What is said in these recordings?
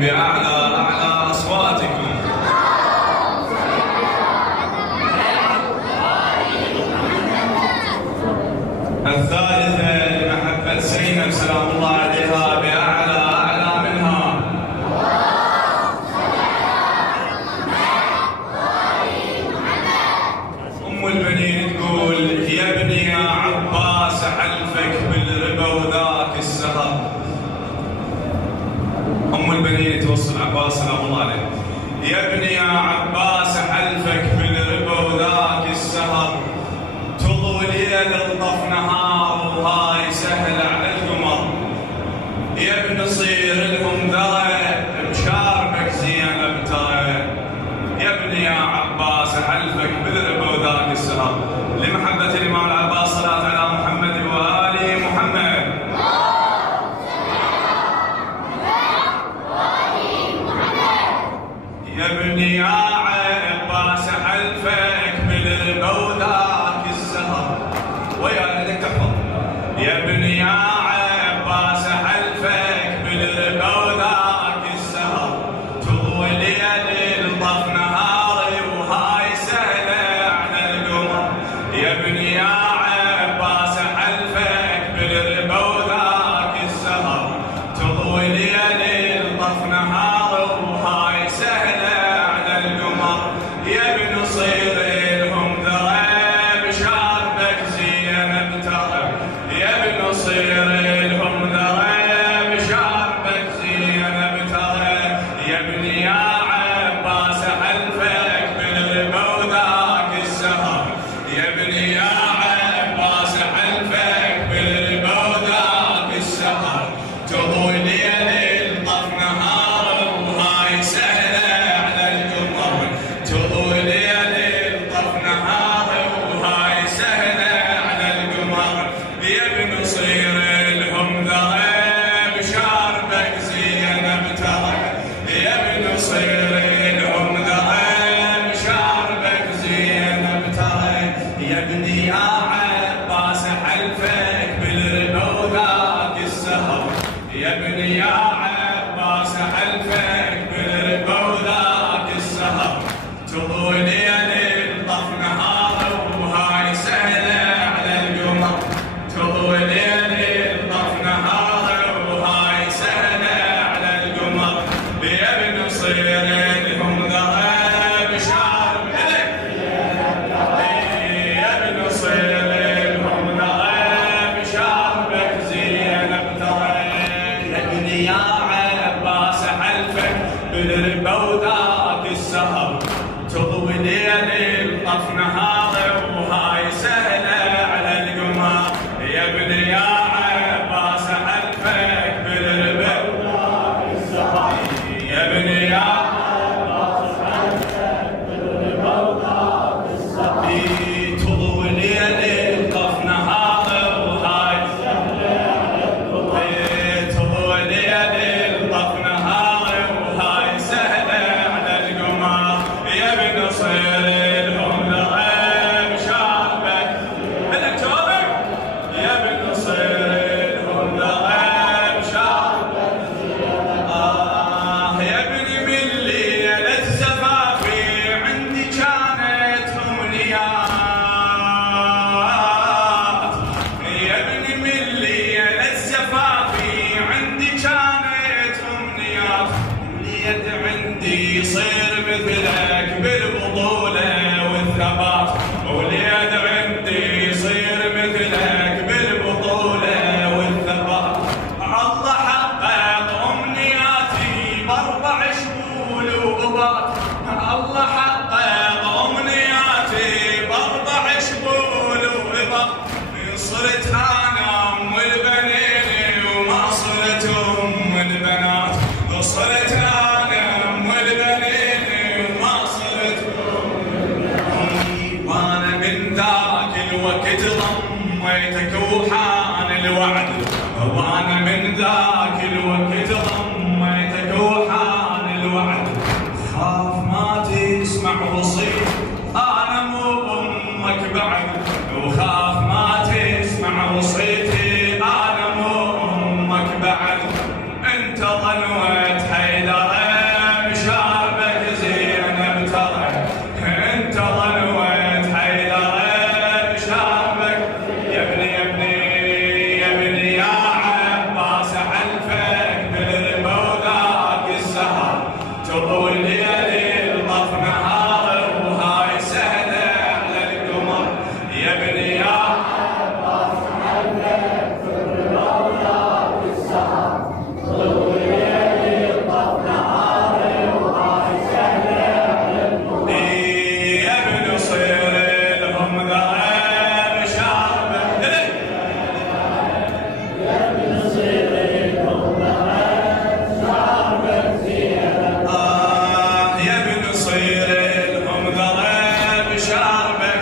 بأعلى أصواتكم. الثالثة لمحبة زينب سلام الله عليها بأعلى منها. أم البنين تقول: يا ابني يا عباس حلفك بالربا وذاك السهر. أم البنين توصل عباس سلام الله عليه: يا ابني يا عباس حلفك بالربا وذاك السهر، تضوي ليل الطف نهار وهاي سهل على القمر. يا ابن صير لهم ذرع بشاربك زينب ترى. يا ابني يا عباس حلفك بالربا وذاك السهر. لمحبة الإمام العباس صلاة على محمد وآل محمد. يا ابني يا عباس حلفك بالربا وذاك السهر. ويا لك تحفظ. يا ابني يا عباس حلفك بالربا وذاك السهر، تضوي ليل الطف نهاري وهاي سهله على القمر. يا ابني يا عباس حلفك بالربا وذاك السهر، تضوي ليل الطف نهاري وهاي سهله على القمر. يا ابن صير لهم ذرع بشاربك زينب ترى. يا ابن صير لهم ذرع بشاربك زينب ترى. يا ابني يا عباس حلفك بالربا وذاك السهر. يا ابني يا عباس حلفك بالربا وذاك السهر، تضوي ليل طف نهار وهاي سهله على القمر. تضوي ليل طف نهار وهاي سهله على القمر. يا ابن صير لهم ذرع بشاربك زينب ترى. يا ابن صير لهم ذرع بشاربك زينب ترى. يا ابني يا عباس حلفك بالربا وذاك السهر. يا ابني يا عباس حلفك بالربا وذاك السهر، تضوي ليل طف نهار وهاي سهله على القمر. تضوي ليل طف نهار وهاي سهله على القمر. يا ابن صير لهم ذرع بشاربك. يا ابن صير لهم ذرع بشاربك زينب ترى. يا ابني يا عباس حلفك بالربا وذاك السهر، تضوي ليل طف نهار وهاي سهله على القمر. يا ابني يا عباس حلفك بالربا وذاك السهر. يا ابني يا عباس حلفك بالربا وذاك السهر، تضوي ليل طف نهار وهاي سهله على القمر. تضوي ليل طف نهار وهاي سهله على القمر. يا ابن صير لهم ذرع بشاربك. هلا جوابك. يا ابن صير لهم ذرع بشاربك. يا ابني من ليلة زفافي عندي كانت أمنيات. يا ابني من ليلة زفافي عندي كانت أمنيات. وليد عندي يصير مثلك بالبطولة والثبات. وليد عندي يصير مثلك بالبطولة والثبات. الله حقق أمنياتي بأربع شهور وبات. الله حقق أمنياتي بأربع شهور وبات. صرت أنا أم البنين وما صرت أم البنات. صرت أنا أم البنين وما صرت أم البنات. وأنا من ذاك الوقت ضميتك وحان الوعد. وأنا من ذاك الوقت ضميتك وحان الوعد. خاف ما تسمع وصيت أنا مو أمك بعد. وخاف ما تسمع وصيتي أنا مو أمك بعد. انت ظنوت حيدر بشربك يا ابني يا ابني يا ابني يا عباس حلفك بالربا وذاك السهر تطول ليل طف نهار وهاي سهلة على القمر يا ابني يا عباس حلفك بالربا وذاك السهر تطول ليل طف نهار وهاي سهلة على القمر يا ابن صير لهم ذهب شربك يا ابن صير لهم ذهب شربك زينب يا ابن صير لهم ذهب شربك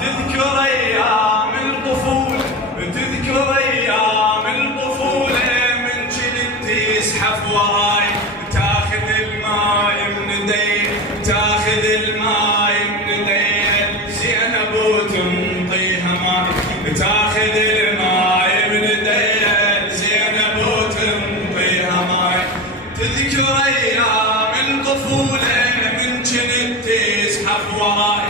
تذكر ايام الطفوله تذكر ايام الطفوله من جلد يزحف وراي تاخذ الماي من ايدي تاخذ الماي من ايدي زينب وتنطيها ماي تاخذ الماي من ايدي زينب وتنطيها ماي تذكر ايام الطفوله من جلد يزحف وراي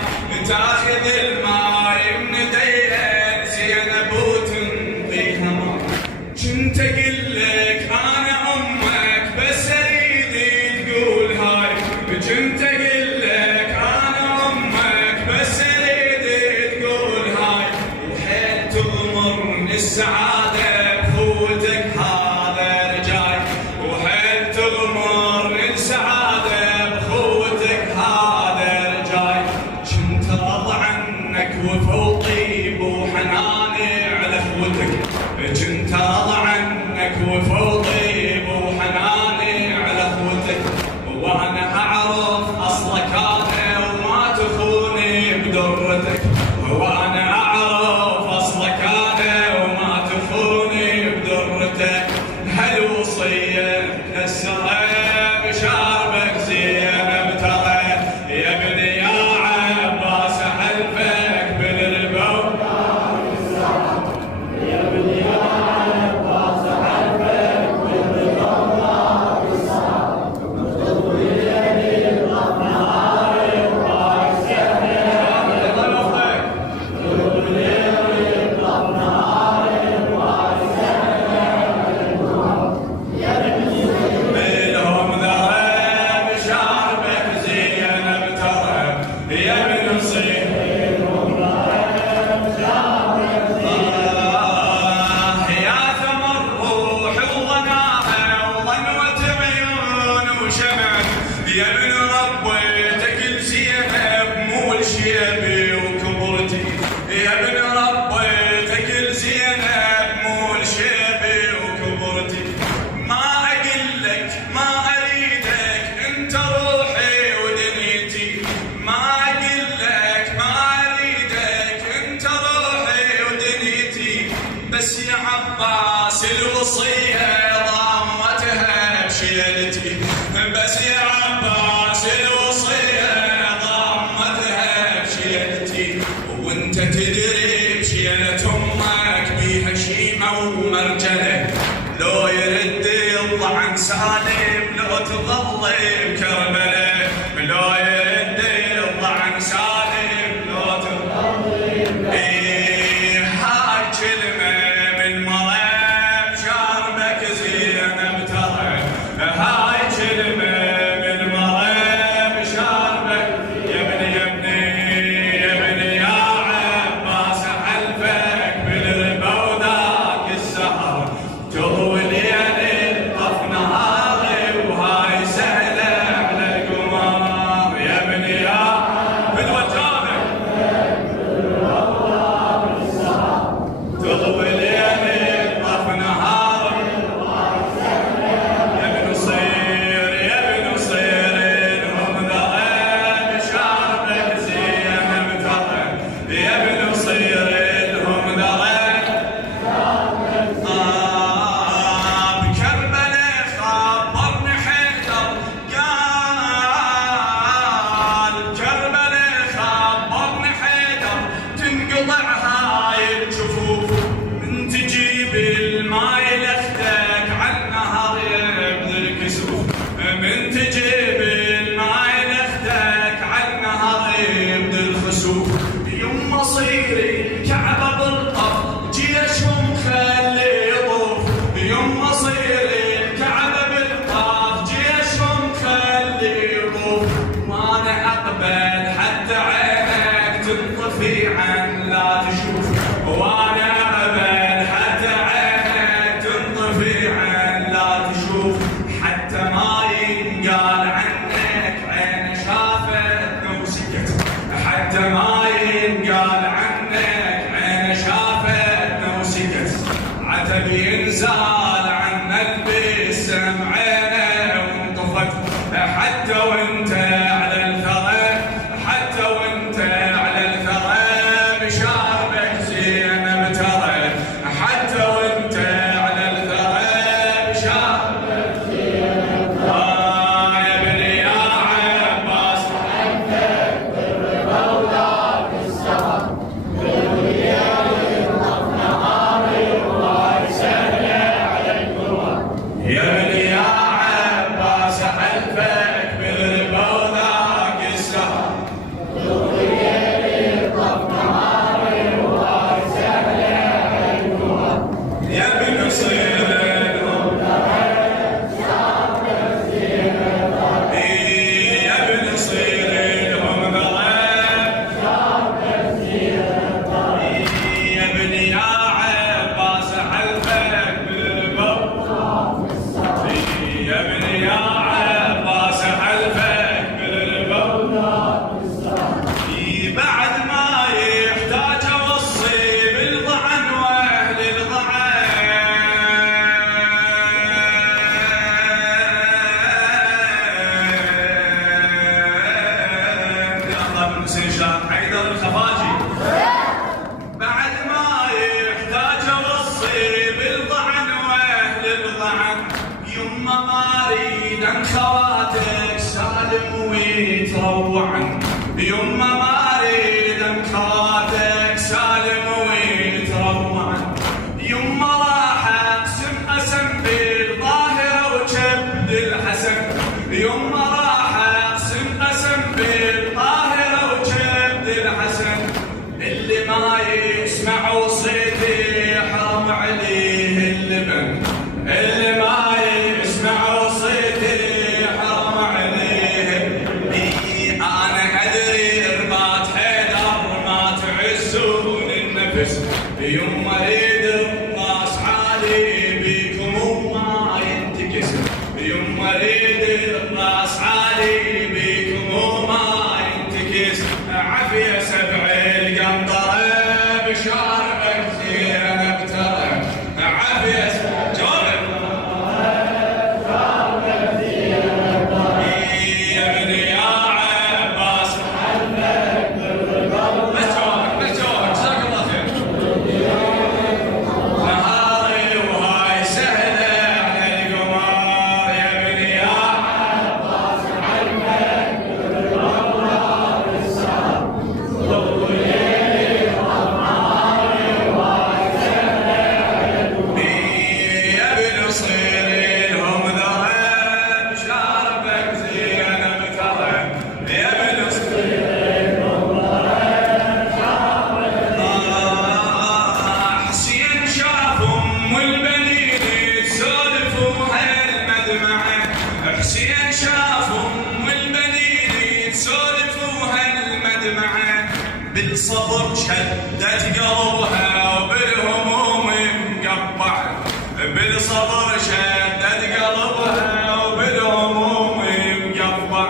تاخذ الماي من ايدي زينب وتنطيها ماي كنت اقول لك انا امك بس اريد تقول هاي كنت اقول لك انا امك بس اريد تقول هاي وحيل تغمرني السعاده بخوتك هذا رجاي وحيل تغمرني السعاده بخوتك هذا رجاي كنت اضع كسوف. يما صيري الكعبة بالطف جيشهم خلي يطوف. يما صيري الكعبة بالطف جيشهم خلي يطوف. وانا اقبل حتى عينك تنطفي عن لا تشوف. وانا اقبل حتى عينك تنطفي عن لا تشوف. حتى ما ينقال عنك عين شافت وسكت. حتى ما ينقال عنك عين شافت وسكت. عتب ينزال عن قلبي سمعينه وانطفت. حتى وانت على الثرى حتى وانت على الثرى بشاربك زينب ترى. حتى وانت على الثرى بشاربك زينب ترى. يا ابني يا عباس حبك بالرضا وذاك السهر. بالليل طف نهاري وهاي سهله على القمر. يا ابني يا عباس حلفك بالربا وذاك السهر. بالليل طف نهاري وهاي سهله على القمر. يا ابن صير لهم يا ابن صير لهم ذهب. يا ابني يا عباس حلفك بالربا. يا ابني يا عباس حلفك بالربا. بعد ما يحتاج اوصي بالضعن واهل الضعن. الله بن سيشان حيدر الخفاجي. بعد ما يحتاج اوصي بالضعن واهل الضعن. يما ما اريد ان خواتك سالم ويتروعن. يما ما اريد ان خواتك سالم ويتروعن. يما راح اقسم بالظاهره وكبد الحسن. يما راح اقسم بالظاهره وكبد الحسن. اللي ما يسمع وصيتي يحرم عليه اللبن. اللي ما يسمع وصيتي يحرم عليه. انا ادري رباط حيدر ما تعزون النفس. يما اريد الراس عالي بيكم وما ينتكس. يما اريد الراس عالي بيكم وما ينتكس. عافيه سبع القنطره بشاربك زينب ترى. عافيه جواب. يا ابني يا عباس حلفك بالرضا. بس جوابك جزاك الله خير. نهاري وهاي سهله على القمر. يا ابني يا عباس حلفك بالرضا وذاك السهر. بالليل طف نهاري وهاي سهله على القمر. يا ابن صير لهم ذهب شاربك زينب ترى. يا ابن صير لهم ذهب شاربك زينب. حسين شاف ام البنين تسولفوها المدمعه. حسين شاف ام البنين تسولفوها المدمعه. بالصبر شدت قلبها وبالهموم مقطع. بالصبر شدت قلبها وبالهموم مقطع.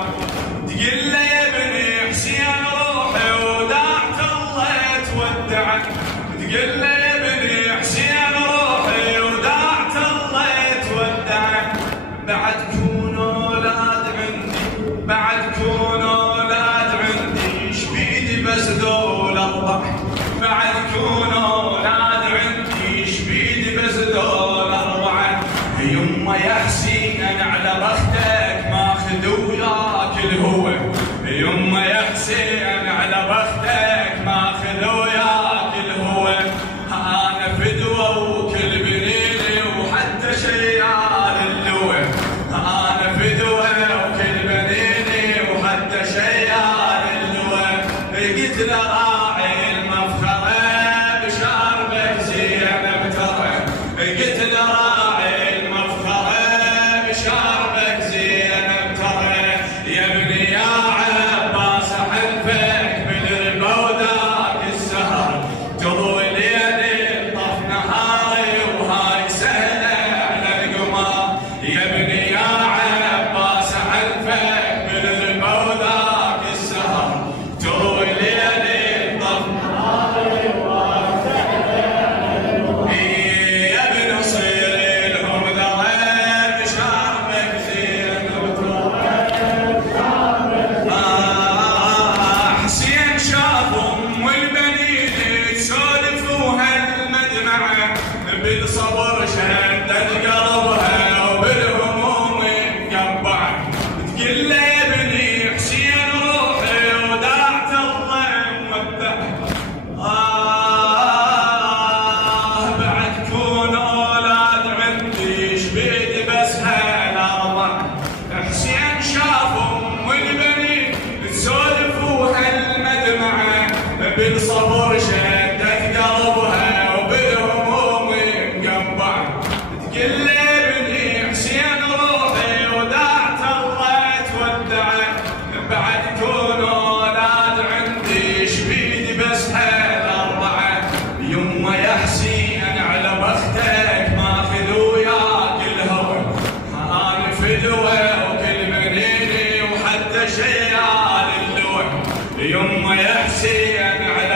تقول له يا ابني حسين روحي وداعت الله تودعك. تقول له يا ابني حسين روحي وداعت الله تودعك. بعد كون اولاد عندي بعد كون اولاد عندي شبيدي بس دول اربع. بعد كون اولاد عندي شبيدي بس دول اربعه. يما يا حسين على بختك ماخذ وياك الهوى. يما يا حسين على بختك ماخذ وياك الهوى. قلت له راعي المفخرة بشاربك زينب ترى، قلت له راعي المفخرة بشاربك زينب ترى، يا ابني يا عباس حلفك بالربا وذاك السهر تضوي ليلي طف نهاري وهاي سهلة على القمر، يا ابني يا عباس حلفك بالربا وذاك السهر تضوي ليلي طف نهاري وهاي سهلة على القمر، يا ابن صير لهم ذرة بشاربك زينب ترى. حسين شاف ام البنين تسولف وهالمدمعة بالصبر شدت قلبها وبالهموم مقبعة، تقول له يا ابني حسين روحي وداعت الله مودع، بعد كون اولاد عندي شبيد بس هالارضع، حسين شاف ام البنين تسولف وهالمدمعة بالصبر شدت قلبها وبالهموم مقبعة، تقول لي ابني حسين روحي وداعت الله تودعه، بعد كون اولاد عندي شبيد بس هالاربعة، يما يا حسين على بختك ماخذ وياك الهوى، انا فدوه وكل منيني وحتى شيال اللوح، يما يا حسين على